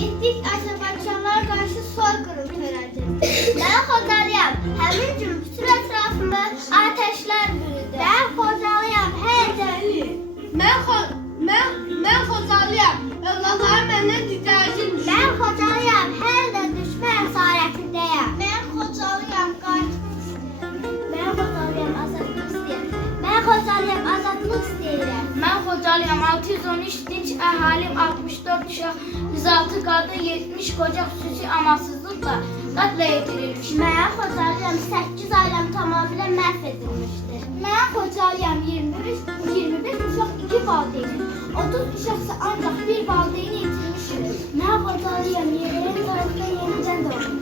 İlk Azerbaycanlara karşı soykırım törədi. Daha Xocalıyam, həmin gün bütün ətrafımı ateşlər bürüdü. Daha Xocalıyam, hər tərəfi. Mən xo mən mən Xocalıyam. Övladlarım məndən didərgin. Mən Xocalıyam, hələ düşmə əsarətindəyəm. Mən Xocalıyam, qayıtmışam. Mən Xocalıyam, azadlıq. Mən Xocalıyam, azadlıq Mən Xocalıyam 613 dinç əhalim 64 uşaq 106 qadın 70 qoca xüsusi amansızlıqla qətlə yetirilmiş. Mən Xocalıyam, 8 ailəm tamamilə məhv edilmişdir. Mən Xocalıyam, 25, 25 uşaq 2 valideyn. 30 uşaqsa ancaq bir valideyn itirmişdir. Mən Xocalıyam, yerlərin tarafından yenidən doğdum.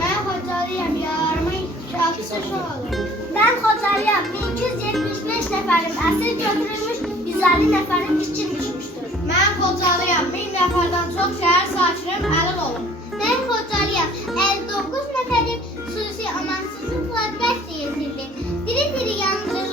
Mən Xocalıyam, yarımın şahsı şoğlu. Mən Xocalıyam, 1275 nəfərim əsir götürülmüş, 150 nəfərim işçin düşmüşdür. Mən Xocalıyam. 1000 nəfərdən çox şəhər sakinim əlil olub. Mən Xocalıyam, 59 nəfərim xüsusi amansızlıqla qəsd yetirilib. Diri-diri yandırılıb,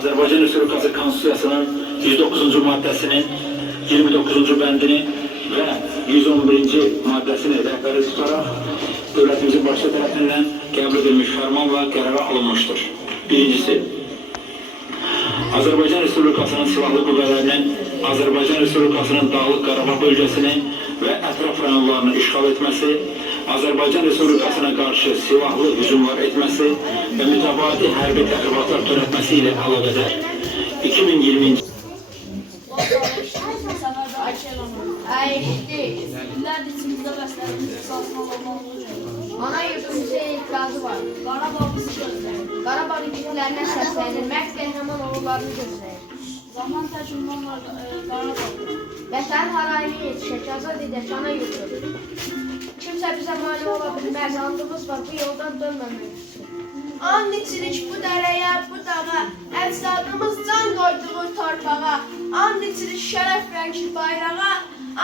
Azərbaycan Respublikası Konstitusiyasının 109-cu maddəsinin 29-cu bəndini və 111-ci maddəsini rəhbəri tutaraq dövlətimizin başçı tərəfindən qəbul edilmiş fərmanla qərara alınmışdır. Birincisi, Azərbaycan Respublikasının Silahlı Qüvvələrinin Azərbaycan Respublikasının Dağlıq Qarabağ bölgəsini və ətraf rayonlarını işğal etməsi, Azərbaycan Respublikasına qarşı silahlı hücumlar etməsi və mütəvazi hərbi təxribatlar törətməsi ilə əlaqədar 2020-ci Əyişdi. İllərdir içimizdə bəslərimiz qısaltma olmalıdır. Ana yurdumuzun etirazı var. Qarabağ bizi gözləyir. Qarabağ igidlərinə səslənir. Mərd qəhrəman oğullarını gözləyir. Zaman təcrübən Qarabağ. Vətən harayını yetişək, azad edək ana yurdu. Kimsə bizə mani ola bilməz, andımız var, bu yoldan dönməmək üçün. And içirik bu dərəyə, bu dağa, əcdadımız can qoyduğu torpağa. And içirik şərəf rəngli bayrağa,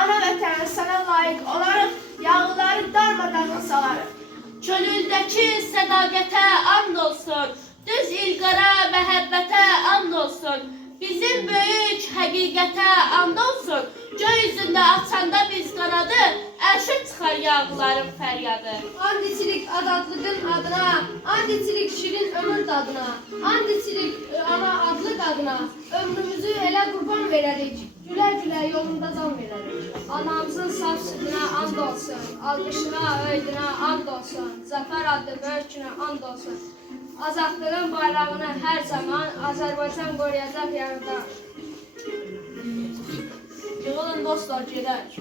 ana vətənə sənə layiq olarıq, yağları darmadağın salarıq. Çölüldəki sədaqətə and olsun, düz ilqara məhəbbətə and olsun. Bizim böyük həqiqətə and olsun, göy üzündə açanda biz qanadı, ərşə çıxar yağların fəryadı. And içirik adadlığın adına, and içirik şirin ömür dadına, and içirik e, ana adlı qadına, ömrümüzü elə qurban verərik, gülə-gülə yolunda can verərik. Anamızın saf südünə and olsun, alqışına, öyüdünə and olsun, zəfər adlı böyükünə and olsun. Azadlığın bayrağını hər zaman Azərbaycan qoruyacaq yarıda. Yığılın dostlar, gedək.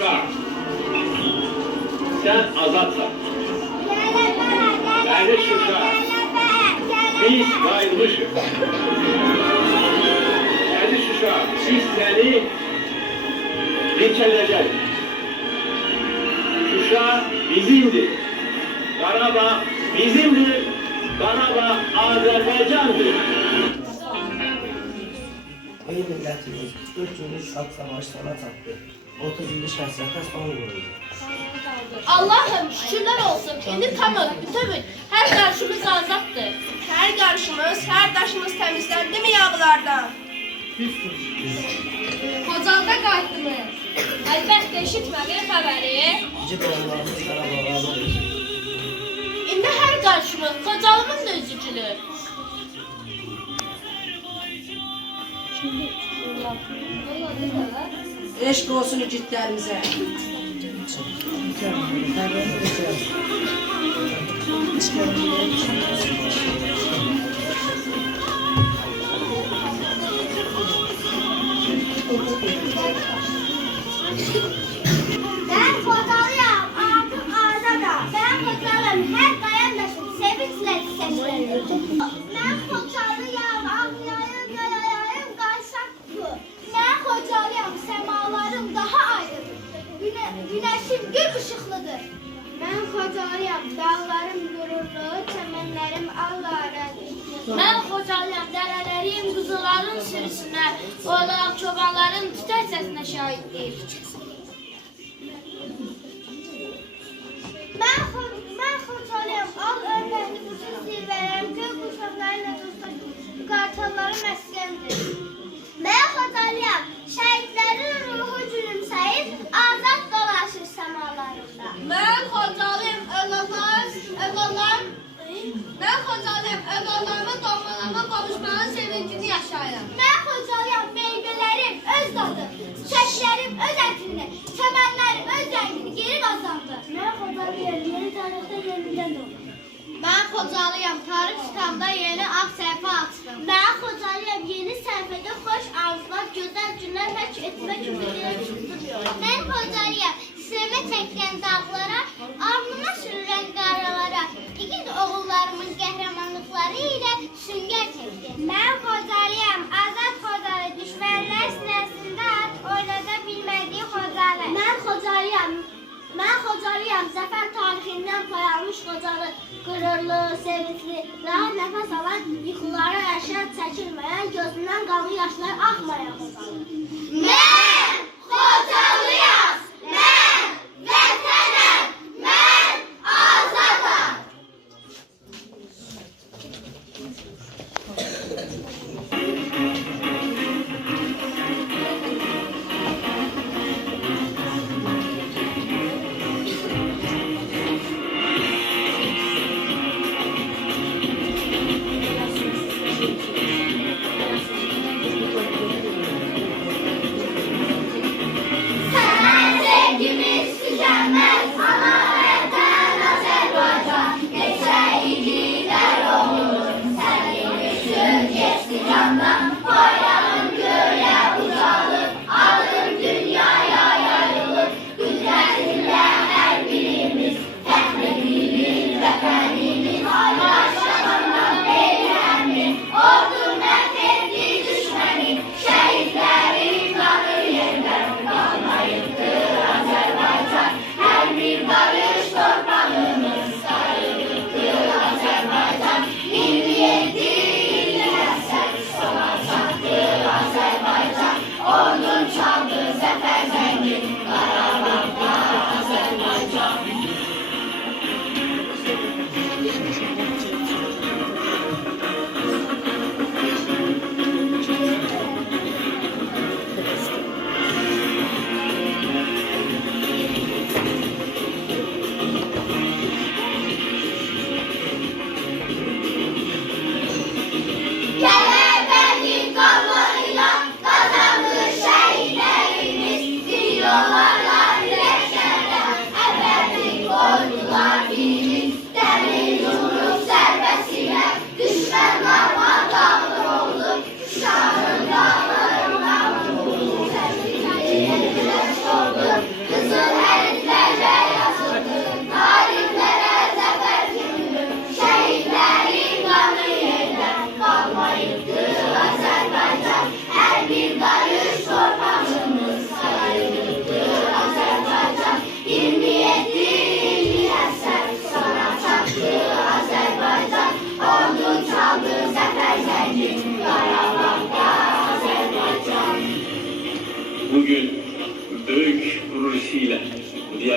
Şuşa, sən azadsan. Əziz Şuşa, biz qayılmışıq. Əziz Şuşa, biz səni dinçələcək. Şuşa bizimdir. Qarabağ bizimdir. Qarabağ Azərbaycandır. Ey millətimiz, 4 günlük xalq savaşı sona çatdı. 30 illik həsrətə son qoyuldu. Allah'ım şükürler olsun. İndi tamam, bütün her karşımız azaddır. Hər qarşımız, hər daşımız təmizləndi mi yağlardan? Qayıtdımı? Əlbəttə eşitmədin xəbəri. İki doğumlarımız Qarabağa azad edildi. İndi her karşımız kocalımın da üzücülür. Eşk olsun cidlerimize. Orada çobanların gitar sesine şahitlik. Ben, ben kurtarıyorum. Al örneğini bütün silvelerim. Gök uçaklarıyla tutsak kartalları meskemdir. Ben kurtarıyorum. Şehitlerin ruhu gülümseyir. Azat dolaşır semalarında. Ben kurtarıyorum. Evlatlar, evlatlar. Ben kurtarıyorum. Evlatlarımı, doğmalarıma kavuşmanın sevincini yaşayırım. Ben Meryem Tarık yeni ak sayfa açtım. Ben Hocalıyam yeni sayfada hoş arzular, güzel günler meç etmek ümidiyle tutturuyorum. Ben Hocalıyam sinema çeken dağlara, alnıma sürülen Görürəm zəfər tarixindən pay almış qocanı, qürurlu, sevincli, rahat nəfəs alan, yuxuları əşyat çəkilməyən, gözündən qanlı yaşlar axmayan qocanı.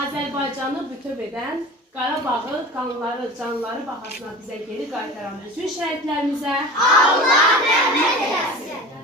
Azərbaycanı bütöv edən, Qarabağı qanları, canları bahasına bizə geri qaytaran bütün şəhidlərimizə Allah rəhmət eləsin.